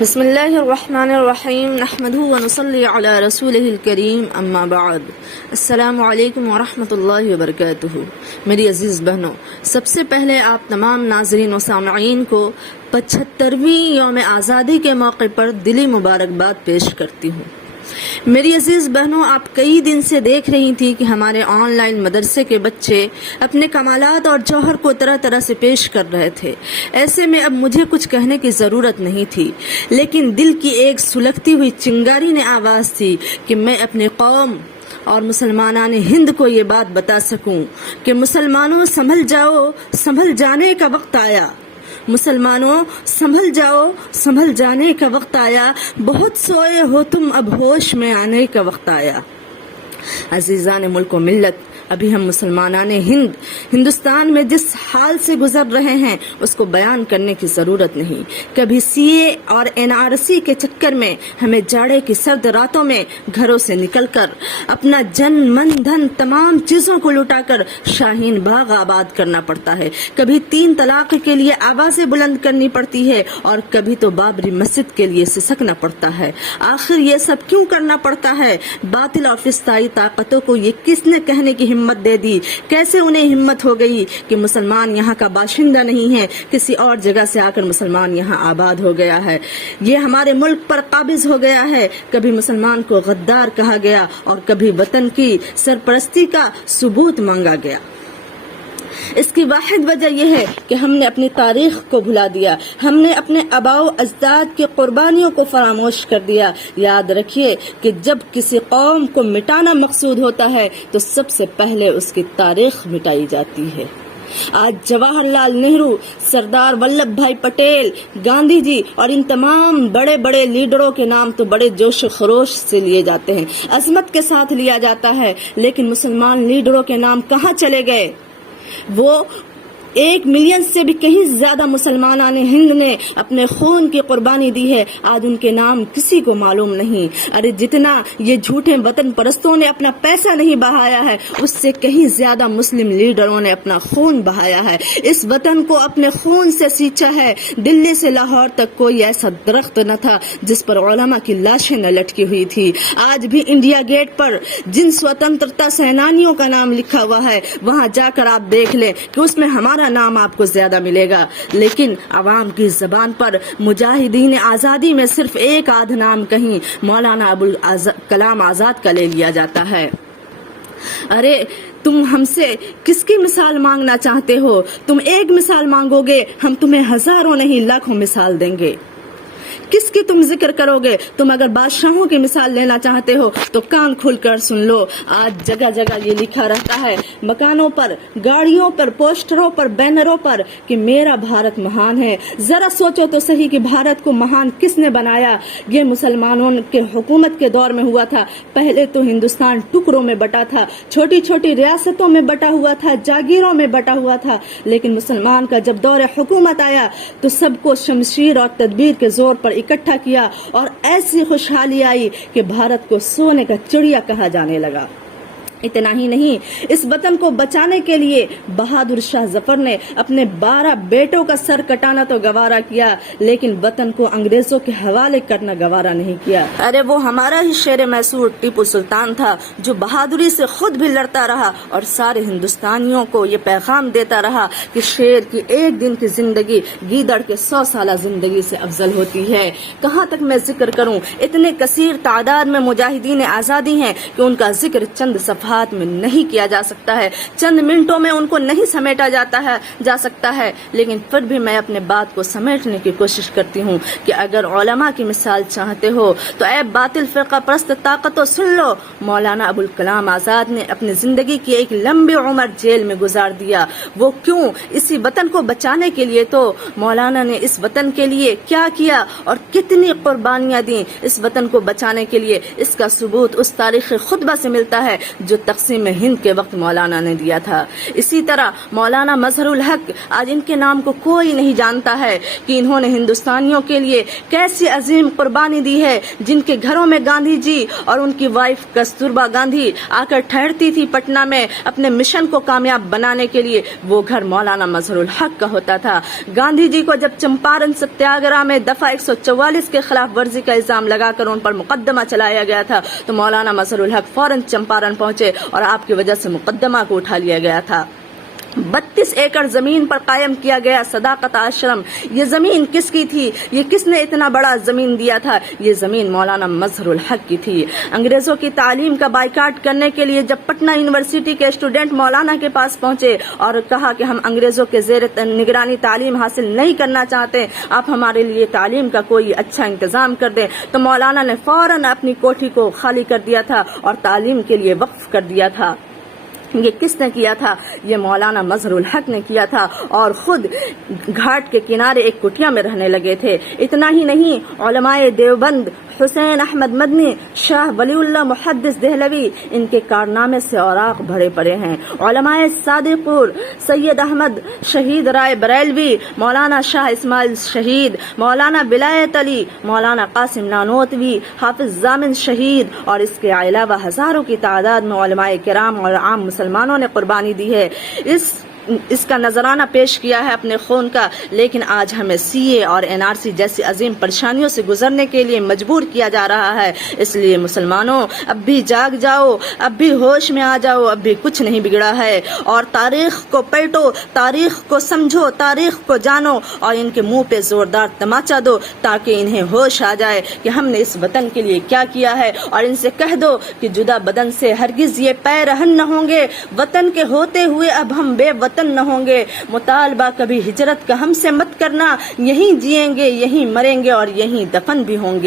بسم اللہ الرحمن الرحیم نحمدہ ونصلی علی رسولہ الکریم اما بعد السلام علیکم ورحمۃ اللہ وبرکاتہ۔ میری عزیز بہنوں، سب سے پہلے آپ تمام ناظرین و سامعین کو 75ویں یوم آزادی کے موقع پر دلی مبارکباد پیش کرتی ہوں۔ میری عزیز بہنوں، آپ کئی دن سے دیکھ رہی تھی کہ ہمارے آن لائن مدرسے کے بچے اپنے کمالات اور جوہر کو طرح طرح سے پیش کر رہے تھے۔ ایسے میں اب مجھے کچھ کہنے کی ضرورت نہیں تھی، لیکن دل کی ایک سلگتی ہوئی چنگاری نے آواز تھی کہ میں اپنے قوم اور مسلمانان ہند کو یہ بات بتا سکوں کہ مسلمانوں سنبھل جاؤ، سنبھل جانے کا وقت آیا۔ مسلمانوں سنبھل جاؤ، سنبھل جانے کا وقت آیا، بہت سوئے ہو تم، اب ہوش میں آنے کا وقت آیا۔ عزیزان ملک و ملت، ابھی ہم مسلمانان ہندوستان میں جس حال سے گزر رہے ہیں اس کو بیان کرنے کی ضرورت نہیں۔ کبھی سی اے اور NRC کے چکر میں ہمیں جاڑے کی سرد راتوں میں گھروں سے نکل کر اپنا جن من دھن تمام چیزوں کو لٹا کر شاہین باغ آباد کرنا پڑتا ہے۔ کبھی 3 طلاق کے لیے آوازیں بلند کرنی پڑتی ہے اور کبھی تو بابری مسجد کے لیے سسکنا پڑتا ہے۔ آخر یہ سب کیوں کرنا پڑتا ہے؟ باطل اور فسطائی طاقتوں کو یہ کس نے کہنے کی ہمت دے دی؟ کیسے انہیں ہمت ہو گئی کہ مسلمان یہاں کا باشندہ نہیں ہے، کسی اور جگہ سے آ کر مسلمان یہاں آباد ہو گیا ہے، یہ ہمارے ملک پر قابض ہو گیا ہے؟ کبھی مسلمان کو غدار کہا گیا اور کبھی وطن کی سرپرستی کا ثبوت مانگا گیا۔ اس کی واحد وجہ یہ ہے کہ ہم نے اپنی تاریخ کو بھلا دیا، ہم نے اپنے آباء و اجداد کی قربانیوں کو فراموش کر دیا۔ یاد رکھیے کہ جب کسی قوم کو مٹانا مقصود ہوتا ہے تو سب سے پہلے اس کی تاریخ مٹائی جاتی ہے۔ آج جواہر لال نہرو، سردار ولبھ بھائی پٹیل، گاندھی جی اور ان تمام بڑے بڑے لیڈروں کے نام تو بڑے جوش و خروش سے لیے جاتے ہیں، عظمت کے ساتھ لیا جاتا ہے، لیکن مسلمان لیڈروں کے نام کہاں چلے گئے؟ وہ 1 ملین سے بھی کہیں زیادہ مسلمانان ہند نے اپنے خون کی قربانی دی ہے، آج ان کے نام کسی کو معلوم نہیں۔ ارے جتنا یہ جھوٹے وطن پرستوں نے اپنا پیسہ نہیں بہایا ہے، اس سے کہیں زیادہ مسلم لیڈروں نے اپنا خون بہایا ہے، اس وطن کو اپنے خون سے سینچا ہے۔ دلی سے لاہور تک کوئی ایسا درخت نہ تھا جس پر علماء کی لاشیں نہ لٹکی ہوئی تھی۔ آج بھی انڈیا گیٹ پر جن سوتنترتا سینانیوں کا نام لکھا ہوا ہے، وہاں جا کر آپ دیکھ لیں کہ اس میں ہمارا نام آپ کو زیادہ ملے گا، لیکن عوام کی زبان پر مجاہدین آزادی میں صرف ایک آدھ نام کہیں مولانا ابوالکلام آزاد کا لے لیا جاتا ہے۔ ارے تم ہم سے کس کی مثال مانگنا چاہتے ہو؟ تم ایک مثال مانگو گے، ہم تمہیں ہزاروں نہیں لاکھوں مثال دیں گے۔ کس کی تم ذکر کرو گے؟ تم اگر بادشاہوں کی مثال لینا چاہتے ہو تو کان کھول کر سن لو، آج جگہ جگہ یہ لکھا رہتا ہے، مکانوں پر، گاڑیوں پر، پوسٹروں پر، بینروں پر کہ میرا بھارت مہان ہے۔ ذرا سوچو تو صحیح کہ بھارت کو مہان کس نے بنایا؟ یہ مسلمانوں کے حکومت کے دور میں ہوا تھا۔ پہلے تو ہندوستان ٹکڑوں میں بٹا تھا، چھوٹی چھوٹی ریاستوں میں بٹا ہوا تھا، جاگیروں میں بٹا ہوا تھا، لیکن مسلمان کا جب دور حکومت آیا تو سب کو شمشیر اور تدبیر کے زور پر اکٹھا کیا اور ایسی خوشحالی آئی کہ بھارت کو سونے کا چڑیا کہا جانے لگا۔ اتنا ہی نہیں، اس وطن کو بچانے کے لیے بہادر شاہ ظفر نے اپنے 12 بیٹوں کا سر کٹانا تو گوارا کیا، لیکن وطن کو انگریزوں کے حوالے کرنا گوارا نہیں کیا۔ ارے وہ ہمارا ہی شیر میسور ٹیپو سلطان تھا جو بہادری سے خود بھی لڑتا رہا اور سارے ہندوستانیوں کو یہ پیغام دیتا رہا کہ شیر کی ایک دن کی زندگی گیدڑ کے 100 سالہ زندگی سے افضل ہوتی ہے۔ کہاں تک میں ذکر کروں؟ اتنے کثیر تعداد میں مجاہدین آزادی ہیں کہ ان کا ذکر چند صفحات میں نہیں کیا جا سکتا ہے، چند منٹوں میں ان کو نہیں سمیٹا جا سکتا ہے، لیکن پھر بھی میں اپنے بات کو سمیٹنے کی کوشش کرتی ہوں کہ اگر علماء کی مثال چاہتے ہو تو اے باطل فرقہ پرست طاقتوں سن لو، مولانا ابوالکلام آزاد نے اپنی زندگی کی ایک لمبی عمر جیل میں گزار دیا۔ وہ کیوں؟ اسی وطن کو بچانے کے لیے تو مولانا نے اس وطن کے لیے کیا کیا اور کتنی قربانیاں دیں اس وطن کو بچانے کے لیے، اس کا ثبوت اس تاریخ خطبہ سے ملتا ہے جو جو تقسیم ہند کے وقت مولانا نے دیا تھا۔ اسی طرح مولانا مظہر الحق، آج ان کے نام کو کوئی نہیں جانتا ہے کہ انہوں نے ہندوستانیوں کے لیے کیسی عظیم قربانی دی ہے، جن کے گھروں میں گاندھی جی اور ان کی وائف کستوربا گاندھی آ کر ٹھہرتی تھی پٹنہ میں اپنے مشن کو کامیاب بنانے کے لیے، وہ گھر مولانا مظہر الحق کا ہوتا تھا۔ گاندھی جی کو جب چمپارن ستیاگرہ میں دفعہ 144 کے خلاف ورزی کا الزام لگا کر ان پر مقدمہ چلایا گیا تھا تو مولانا مظہر الحق فوراً چمپارن پہنچے اور آپ کی وجہ سے مقدمہ کو اٹھا لیا گیا تھا۔ 32 ایکڑ زمین پر قائم کیا گیا صداقت آشرم، یہ زمین کس کی تھی؟ یہ کس نے اتنا بڑا زمین دیا تھا؟ یہ زمین مولانا مظہر الحق کی تھی۔ انگریزوں کی تعلیم کا بائیکاٹ کرنے کے لیے جب پٹنہ یونیورسٹی کے اسٹوڈنٹ مولانا کے پاس پہنچے اور کہا کہ ہم انگریزوں کے زیر نگرانی تعلیم حاصل نہیں کرنا چاہتے، آپ ہمارے لیے تعلیم کا کوئی اچھا انتظام کر دیں، تو مولانا نے فوراً اپنی کوٹھی کو خالی کر دیا تھا اور تعلیم کے لیے وقف کر دیا تھا۔ یہ کس نے کیا تھا؟ یہ مولانا مظہر الحق نے کیا تھا، اور خود گھاٹ کے کنارے ایک کٹیا میں رہنے لگے تھے۔ اتنا ہی نہیں، علماء دیوبند حسین احمد مدنی، شاہ ولی اللہ محدث دہلوی، ان کے کارنامے سے اوراق بھرے پڑے ہیں۔ علماء صادقپور، سید احمد شہید رائے بریلوی، مولانا شاہ اسماعیل شہید، مولانا ولایت علی، مولانا قاسم نانوتوی، حافظ ضامن شہید، اور اس کے علاوہ ہزاروں کی تعداد میں علماء کرام اور عام مسلمانوں نے قربانی دی ہے، اس کا نذرانہ پیش کیا ہے اپنے خون کا۔ لیکن آج ہمیں سی اے اور این آر سی جیسی عظیم پریشانیوں سے گزرنے کے لیے مجبور کیا جا رہا ہے۔ اس لیے مسلمانوں، اب بھی جاگ جاؤ، اب بھی ہوش میں آ جاؤ، اب بھی کچھ نہیں بگڑا ہے، اور تاریخ کو پلٹو، تاریخ کو سمجھو، تاریخ کو جانو، اور ان کے منہ پہ زوردار تماچا دو تاکہ انہیں ہوش آ جائے کہ ہم نے اس وطن کے لیے کیا کیا ہے، اور ان سے کہہ دو کہ جدا بدن سے ہرگز یہ پے رہن نہ ہوں گے، وطن کے ہوتے ہوئے اب ہم بے وطن نہ ہوں گے۔ مطالبہ کبھی ہجرت کا ہم سے مت کرنا، یہیں جئیں گے، یہیں مریں گے، اور یہیں دفن بھی ہوں گے۔